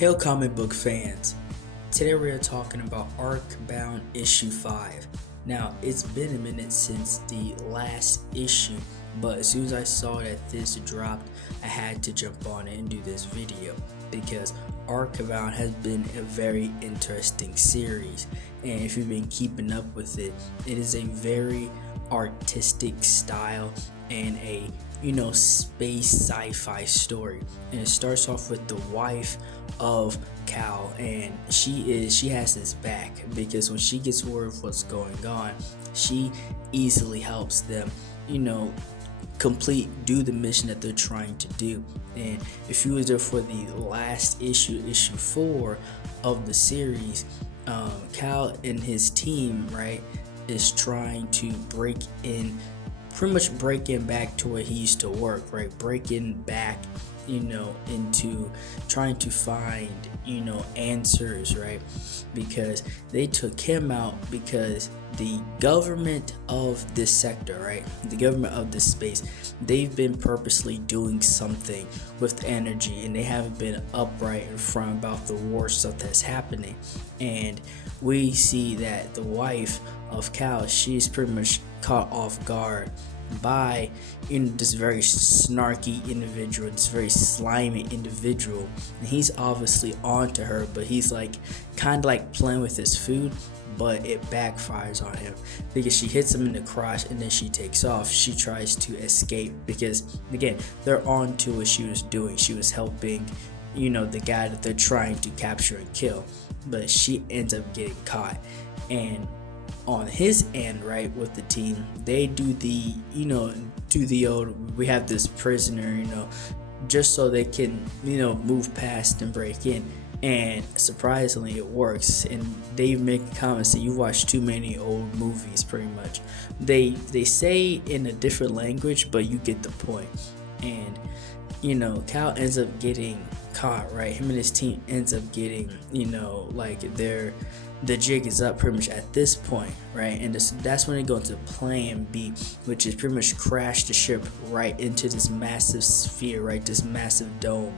Hail comic book fans! Today we are talking about ARCBOUND issue 5. Now, it's been a minute since the last issue, but as soon as I saw that this dropped, I had to jump on it and do this video because ARCBOUND has been a very interesting series, and if you've been keeping up with it, it is a very artistic style and a space sci-fi story. And it starts off with the wife of Cal, and she has his back because when she gets word of what's going on, she easily helps them do the mission that they're trying to do. And if you was there for the last issue 4 of the series, Cal and his team is trying to break in back to where he used to work, breaking back into trying to find answers, because they took him out because the government of this sector, the government of this space, they've been purposely doing something with energy, and they haven't been upright in front about the war stuff that's happening. And we see that the wife of Cal, she's pretty much caught off guard by this very snarky individual, this very slimy individual, and he's obviously onto her, but he's kind of playing with his food, but it backfires on him because she hits him in the crotch and then she takes off. She tries to escape because again, they're on to what she was doing. She was helping the guy that they're trying to capture and kill, but she ends up getting caught. And on his end, with the team, they do the old, we have this prisoner, just so they can move past and break in. And surprisingly, it works. And they make a comment saying, "You watch too many old movies." Pretty much, they say in a different language, but you get the point. And Cal ends up getting caught, him and his team ends up getting the jig is up pretty much at this point, and that's when they go into plan B, which is pretty much crash the ship right into this massive sphere, this massive dome.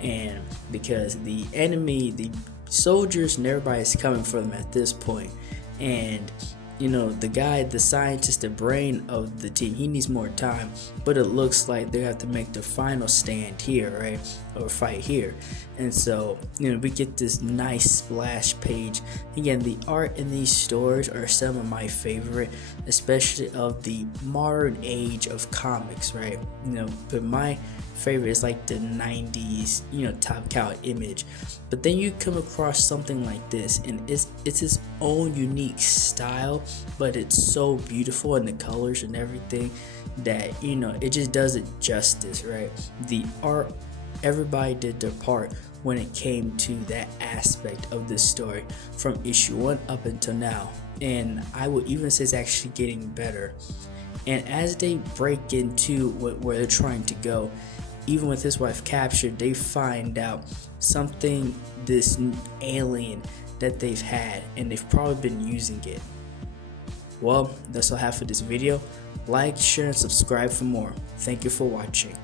And because the enemy, the soldiers and everybody is coming for them at this point, and the guy, the scientist, the brain of the team, he needs more time, but it looks like they have to make the final stand here, or fight here. And so we get this nice splash page. Again, the art in these stories are some of my favorite, especially of the modern age of comics, but my favorite is the 90s Top Cow image. But then you come across something like this, and it's its own unique style, but it's so beautiful, and the colors and everything that it just does it justice. The art, everybody did their part when it came to that aspect of this story from issue 1 up until now, and I would even say it's actually getting better. And as they break into where they're trying to go, even with his wife captured, they find out something, this alien that they've had, and they've probably been using it. Well, that's all I have for this video. Like, share, and subscribe for more. Thank you for watching.